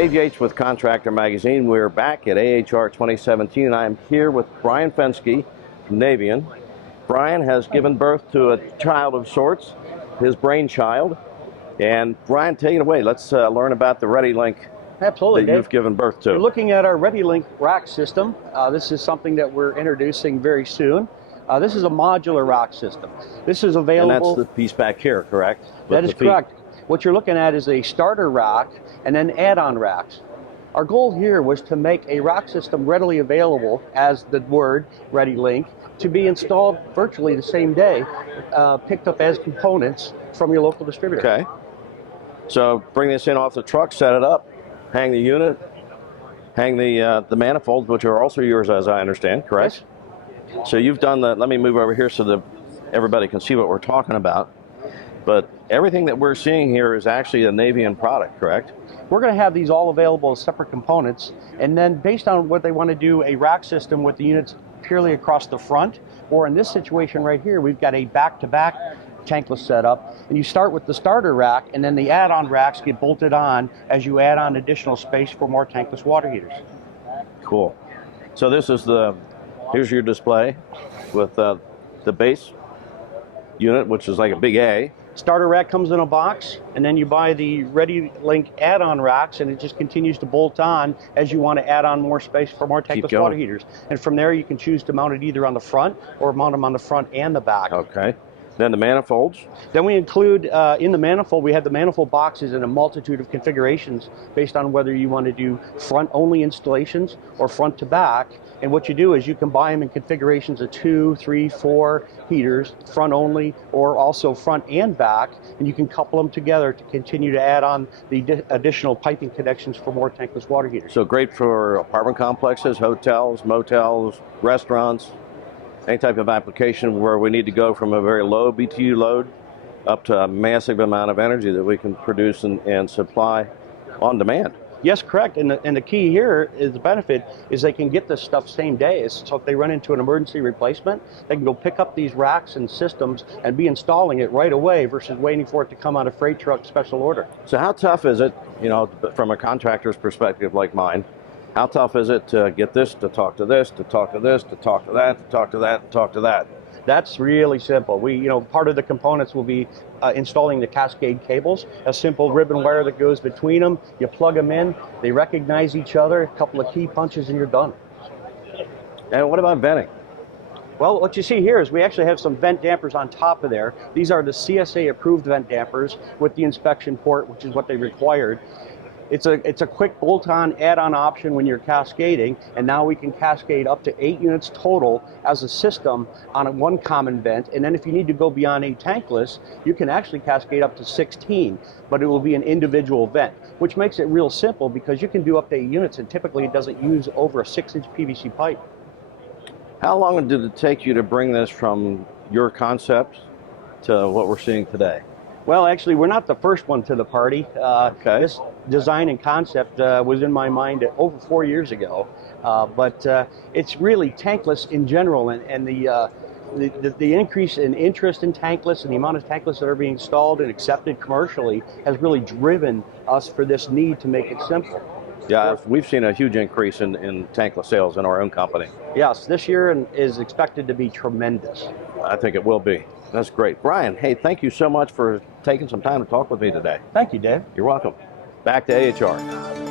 Dave Yates with Contractor Magazine. We're back at AHR 2017, and I'm here with Brian Fenske from Navien. Brian has given birth to a child of sorts, his brainchild. And Brian, take it away. Let's learn about the ReadyLink Absolutely, that Dave. you've given birth to. You're looking at our ReadyLink rack system. This is something that we're introducing very soon. This is a modular rack system. This is available. And that's the piece back here, correct? That is correct. What you're looking at is a starter rack and then add-on racks. Our goal here was to make a rack system readily available, as the word ReadyLink, to be installed virtually the same day, picked up as components from your local distributor. Okay. So bring this in off the truck, set it up, hang the unit, hang the manifolds, which are also yours, as I understand, correct? Yes. So you've done the, let me move over here so that everybody can see what we're talking about. But everything that we're seeing here is actually a Navien product, correct? We're going to have these all available as separate components, and then based on what they want to do, a rack system with the units purely across the front, or in this situation right here, we've got a back-to-back tankless setup, and you start with the starter rack, and then the add-on racks get bolted on as you add on additional space for more tankless water heaters. Cool. So this is here's your display with the base unit, which is like a big A. Starter rack comes in a box, and then you buy the ReadyLink add-on racks, and it just continues to bolt on as you want to add on more space for more tankless water heaters. And from there, you can choose to mount it either on the front or mount them on the front and the back. Okay. Then the manifolds. Then we include in the manifold, we have the manifold boxes in a multitude of configurations based on whether you want to do front-only installations or front to back. And what you do is you can buy them in configurations of 2, 3, 4 heaters, front only, or also front and back, and you can couple them together to continue to add on the additional piping connections for more tankless water heaters. So great for apartment complexes, hotels, motels, restaurants, any type of application where we need to go from a very low BTU load up to a massive amount of energy that we can produce and supply on demand. Yes, correct. And the key here is the benefit is they can get this stuff same day. So if they run into an emergency replacement, they can go pick up these racks and systems and be installing it right away versus waiting for it to come on a freight truck special order. So how tough is it, from a contractor's perspective like mine, how tough is it to get this, to talk to this, to talk to this, to talk to that, to talk to that, to talk to that? That's really simple. Part of the components will be installing the cascade cables, a simple ribbon wire that goes between them. You plug them in, they recognize each other, a couple of key punches, and you're done. And what about venting? Well, what you see here is we actually have some vent dampers on top of there. These are the CSA approved vent dampers with the inspection port, which is what they required. It's a quick bolt-on add-on option when you're cascading, and now we can cascade up to 8 units total as a system on one common vent. And then if you need to go beyond 8 tankless, you can actually cascade up to 16, but it will be an individual vent, which makes it real simple because you can do up to 8 units, and typically it doesn't use over a 6-inch PVC pipe. How long did it take you to bring this from your concept to what we're seeing today? Well, actually, we're not the first one to the party. Okay. This design and concept was in my mind over 4 years ago, but it's really tankless in general, and the increase in interest in tankless and the amount of tankless that are being installed and accepted commercially has really driven us for this need to make it simple. Yeah, we've seen a huge increase in tankless sales in our own company. Yes, this year is expected to be tremendous. I think it will be. That's great. Brian, hey, thank you so much for taking some time to talk with me today. Thank you, Dave. You're welcome. Back to AHR.